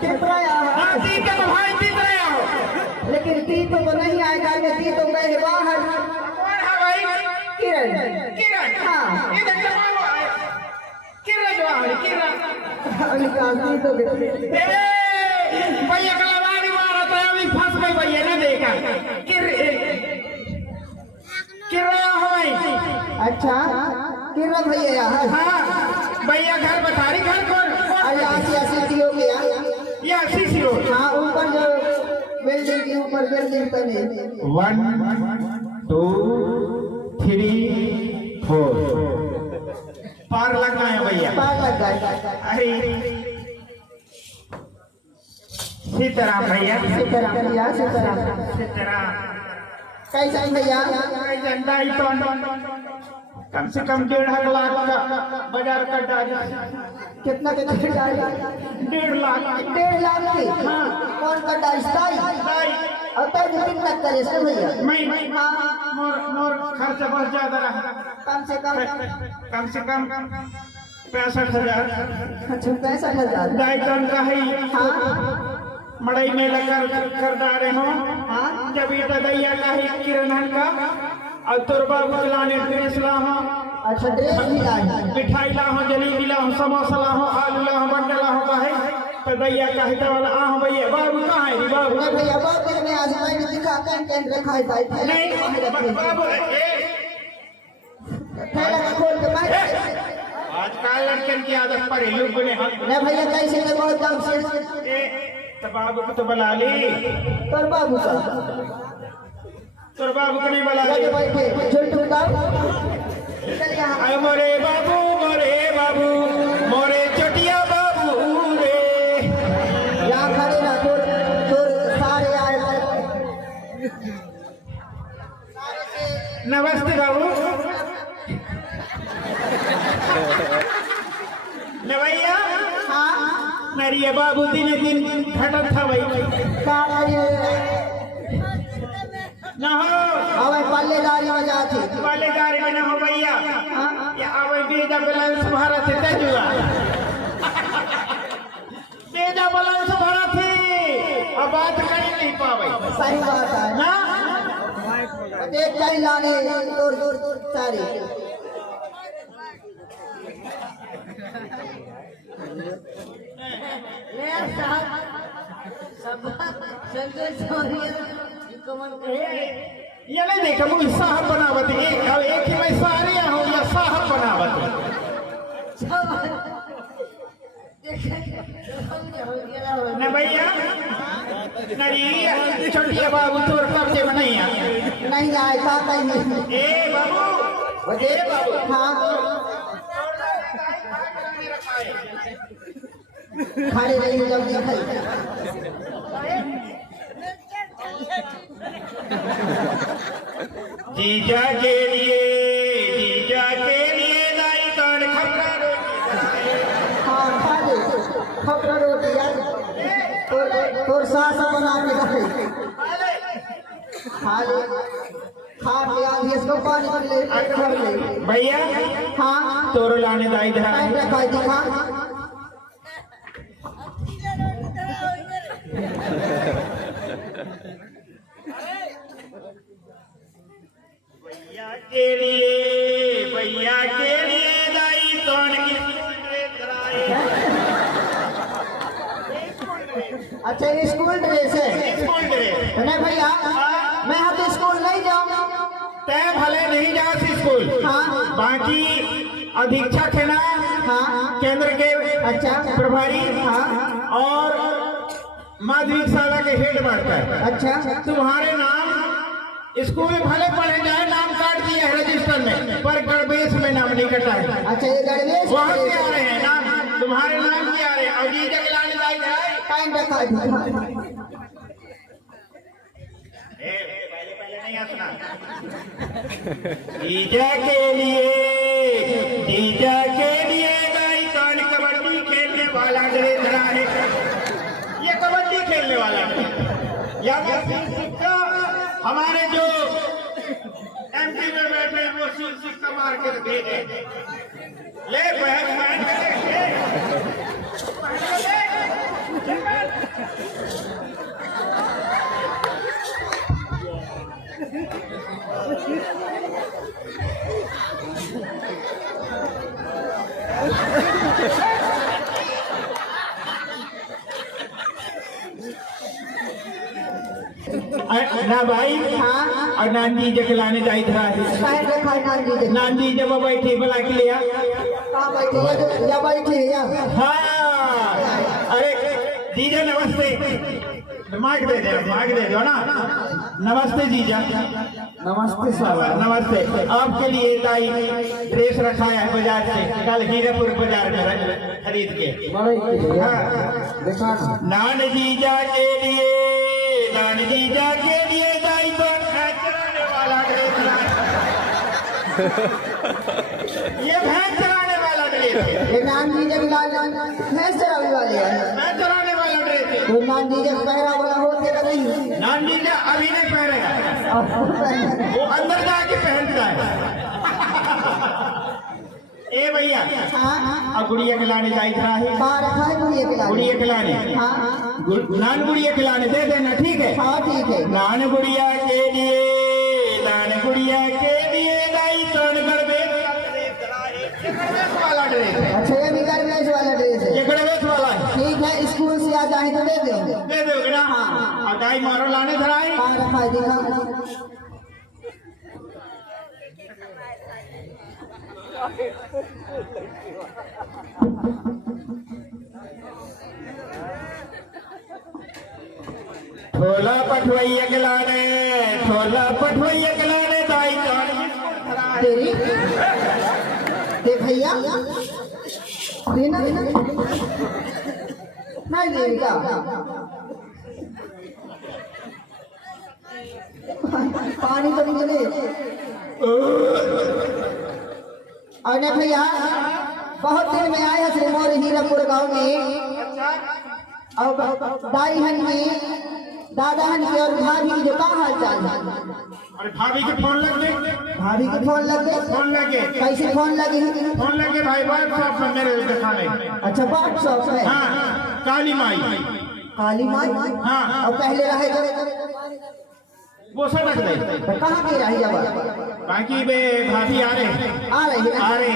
तितराया है। हाँ ती तो भाई तितराया हो, लेकिन ती तो नहीं आएगा, ये ती तो गए बाहर। कौन है भाई? किरण। किरण। हाँ इधर जमानो है किरण जो है किरण। ती तो गए भैया कलावारी मारा था अभी फंस गई भैया ने देखा किरण हो भाई। अच्छा किरण भैया। हाँ भैया घर बता रही घर कौन? सिटी हो गया ये सीसी रोड। हाँ ऊपर जो बिल्डिंग के ऊपर बिल्डिंग बने। 1 2 3 4 पार लगना है भैया। पार लग गए। अरे सीताराम भैया। सीताराम भैया सीताराम। सीताराम कैसा भैया? झंडा ही तो कम से कम 1.5 लाख का बाजार का डाली। कितना कितना डाली? 1.5 लाख। 1.5 लाख की? हाँ कौन का डाली? और तब कितना करे से भैया? मैं मोर खर्चा बहुत ज्यादा रहा। कम से कम 65,000। अच्छा 65,000। ढाई टन का है। हाँ मड़ई मेला कर डाले हो। हाँ जब इतना दैया का है किरण का और तोर बाबू लाने ड्रेस ला हो। अच्छा ड्रेस भी लाई। मिठाई ला हो, जलेबी ला हो, समोसा ला हो, आलू ला हो, बंडा ला हो। काहे तो दैया का है तो वाला आह भैया बाबू कहाँ है बाबू? नहीं भैया बहुत दिन में आज मैं दिखाते हैं केंद्र खाई पाई नहीं बाबू थैला खोल के बैठ। आजकल लड़कन की आदत पर लोग बने हाथ। नहीं भैया कैसे में बहुत दम से तो बाबू को तो बुला ली। तोर बाबू का तोर बाबू को नहीं बुला ली। बैठे झुलटू का अरे मोरे बाबू मोरे चटिया बाबू रे। यहाँ खड़े ना तोर सारे आए। नमस्ते बाबू। नवैया। हाँ मेरी बाबू दिन घटत था भाई न हो। अब पल्लेदारी में जाती पल्लेदारी में न हो भैया। या अब बेजा बैलेंस भरा से तेजुआ बेजा बैलेंस भरा थी अब बात कर नहीं पावे। सही बात है ना एक कहीं लाने तोर सारी ये नहीं देखा मुझे साहब बनावत एक ही मैं सारे हूँ या साहब बनावत न भैया। नहीं छोटिया बाबू तोर कब्जे में नहीं है। नहीं आए पाता ही नहीं। ए बाबू हाँ खड़े रही जब जीजा के लिए दाई कान खपरा रोटी। हाँ खा ले खपरा रोटी यार तोर सास बना के रखे खा ले खा के आधी इसको पानी पी ले। भैया हाँ तोरो लाने दाई धरा रखा दिखा भैया के लिए दाई कौन अच्छा स्कूल ड्रेस है। स्कूल ड्रेस नहीं भैया मैं यहाँ तो स्कूल नहीं जाऊँ। तय भले नहीं जा स्कूल। हाँ बाकी अधीक्षक है ना। हाँ केंद्र के अच्छा प्रभारी। हाँ और माध्यमिक शाला के हेड मास्टर। अच्छा तुम्हारे नाम स्कूल में भले पढ़े जाए नाम काट दिया है रजिस्टर में पर गणवेश में नाम नहीं कटा है। अच्छा ये गणवेश वहाँ से आ रहे हैं नाम तुम्हारे नाम की आ रहे हैं और ये जगह लाने लायक है। टाइम रखा दिखा पहले नहीं आसना। जीजा के लिए गाई कान कबड्डी खेलने वाला ड्रेस है। ये कबड्डी खेलने वाला या सिक्का हमारे जो एमपी में बैठे वो सिक्का मार के भेजे ले बहन ना भाई हाँ और नानी जे खिलाने जाई था काहे देखा नानी जी नानी जब बैठी बुला के लिया कहाँ बैठी है या बैठी है या हाँ अरे जीजा नमस्ते माइक दे दो ना नमस्ते जीजा नमस्ते साहब नमस्ते आपके लिए लाई ड्रेस रखा है बाजार से कल हीरापुर बाजार में खरीद के बड़े हाँ देखा नान जीजा के लिए दाई तो चलाने वाला ड्रेस ये भैंस चलाने वाला ड्रेस है ये नानी जी जब भैंस चराने वाली है मैं चलाने वाला ड्रेस है तो नानी जब पहरा वाला होते का नहीं नान जीजा अभी नहीं पहनेगा वो अंदर जाके पहनता है ए भैया हाँ अब गुड़िया खिलाने जाई था बाहर रखा है गुड़िया के लाने गुड़िया खिलाने हाँ नान गुड़िया खिलाने दे देना ठीक है हाँ ठीक है नान गुड़िया के लिए दाई तोड़ कर वाला ड्रेस है अच्छा ये भी गर्मेश वाला ड्रेस है ये गणवेश वाला है ठीक है स्कूल से आ जाए तो दे देंगे दे दोगे ना हाँ और दाई मारो लाने धराई कहाँ रखा है दिखा ठोला पठवैया खिलाने दाई तोड़ तेरी दे भैया देना नहीं देगी क्या पानी तो नहीं दे और नहीं भैया बहुत दिन में आए हैं श्री मोर हीरापुर गांव में और दाई हन की दादा हन की और भाभी की जो कहाँ हाल चाल है अरे भाभी के फोन लग गए भाभी के फोन लगे फोन लगे कैसे फोन लगे फोन लगे भाई व्हाट्सएप में मेरे दिखाने अच्छा व्हाट्सएप है हाँ काली माई काली माई हाँ और पहले रहे जो वो सटक गए तो कहाँ की रही जब बाकी वे भाभी आ रहे आ रही है आ रहे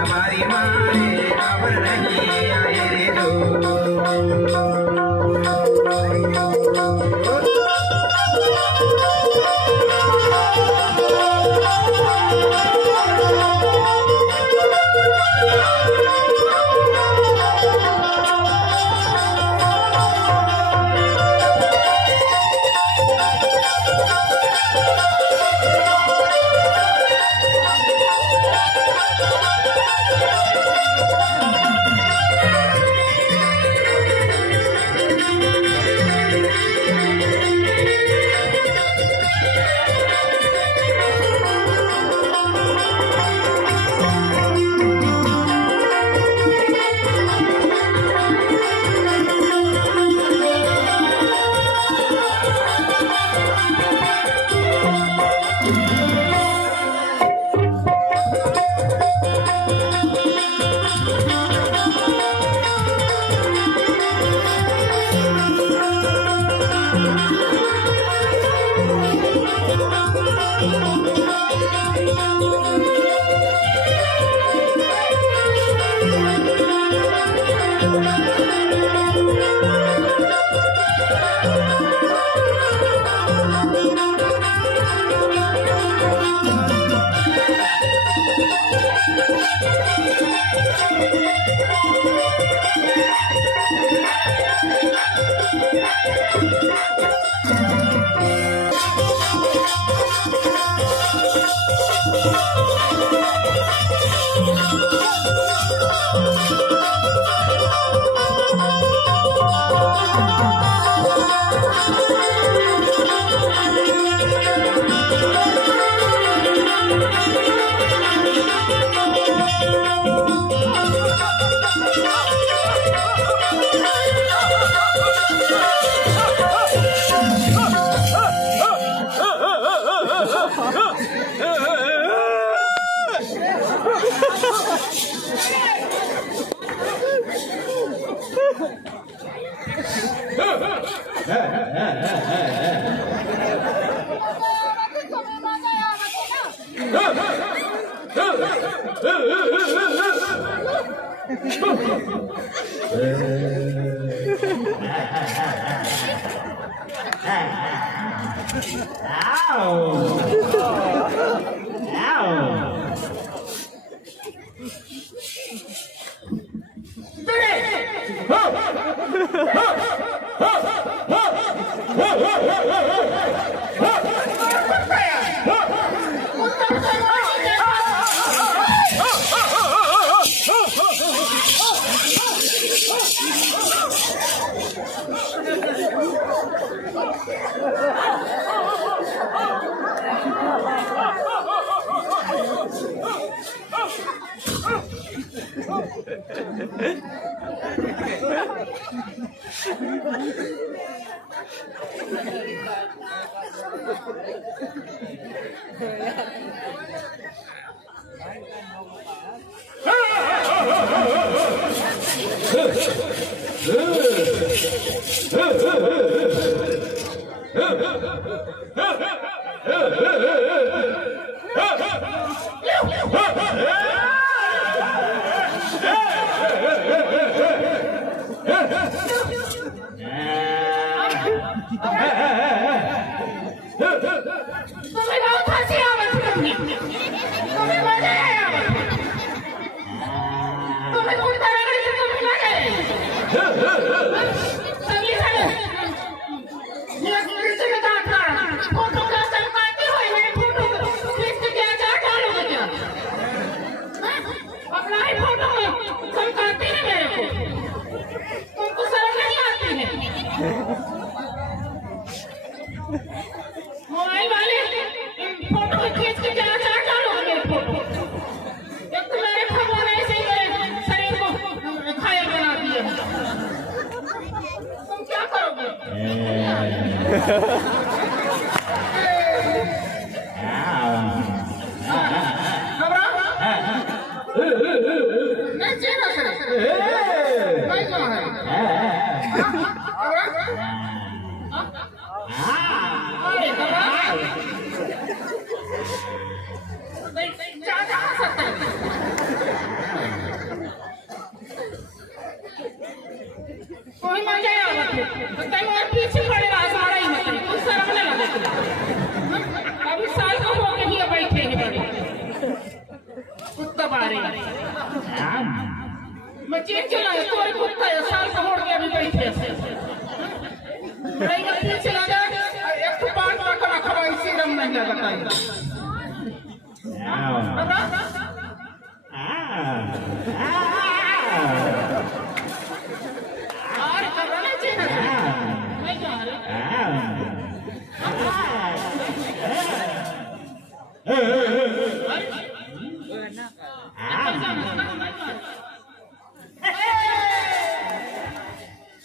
हमारी मारे खबर नहीं आए रे दो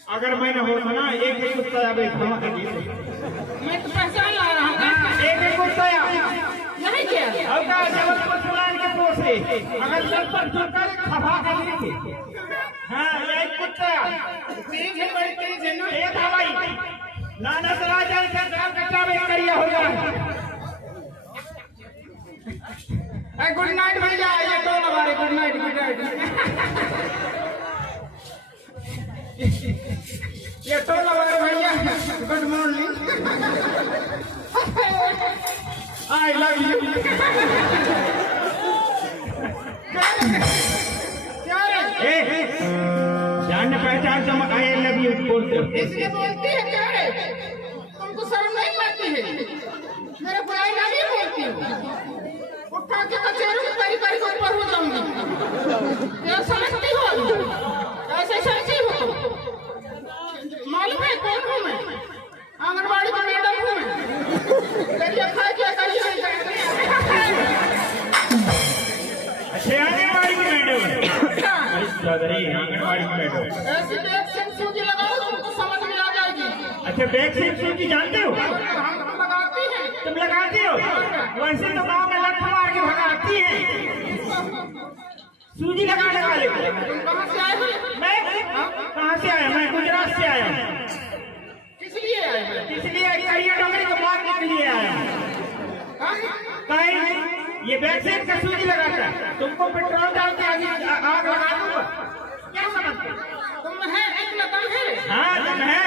अगर मैं न होता ना एक एक कुत्ता मैं तो पहचान ला रहा हूँ एक एक कुत्ता यही क्या और का जबलपुर सुनान के पोसे अगर जबलपुर सरकार खफा कर ली थी हां एक कुत्ता तेज है बड़ी तेज है ना एक हवाई नाना सराजा का काम कच्चा में करिया हो जाए गुड नाइट भैया ये तो हमारे गुड नाइट ये तो हमारे भैया good morning I love you क्या रे जान पहचान से आई लव यू बोलते इसलिए बोलती है क्या रे तुमको शर्म नहीं आती है मेरे को आई लव यू बोलती हो उठा के कचेरे में परी परी के ऊपर हो जाऊंगी क्या समझती हो ऐसे समझती हो चौधरी आंगनबाड़ी में बैठो। ऐसी वैक्सीन सूजी लगाओ तुमको समझ में आ जाएगी। अच्छा वैक्सीन सूजी जानते हो? हम लगाती हैं। तुम लगाते हो? वैसे तो गाँव में लठ मार के भगाती है, सूजी लगा लगा ले। तुम कहाँ से आए हो? मैं कहाँ से आया? मैं गुजरात से आया हूँ। किस लिए आए हो? इसलिए करिया डोंगरी को मारने के लिए आया हूँ। कहीं ये वैक्सीन का सूजी लगाता है, तुमको पेट्रोल डाल के आग लगा दूंगा, क्या समझते? तुम है इतना दम है? हाँ दम है।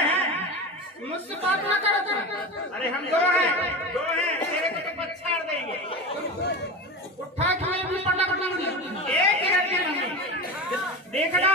मुझसे बात ना करो तुम। अरे हम दो हैं, तेरे को तो पछाड़ देंगे। उठा के मैं भी पटक दूंगी। एक ही रख के देखना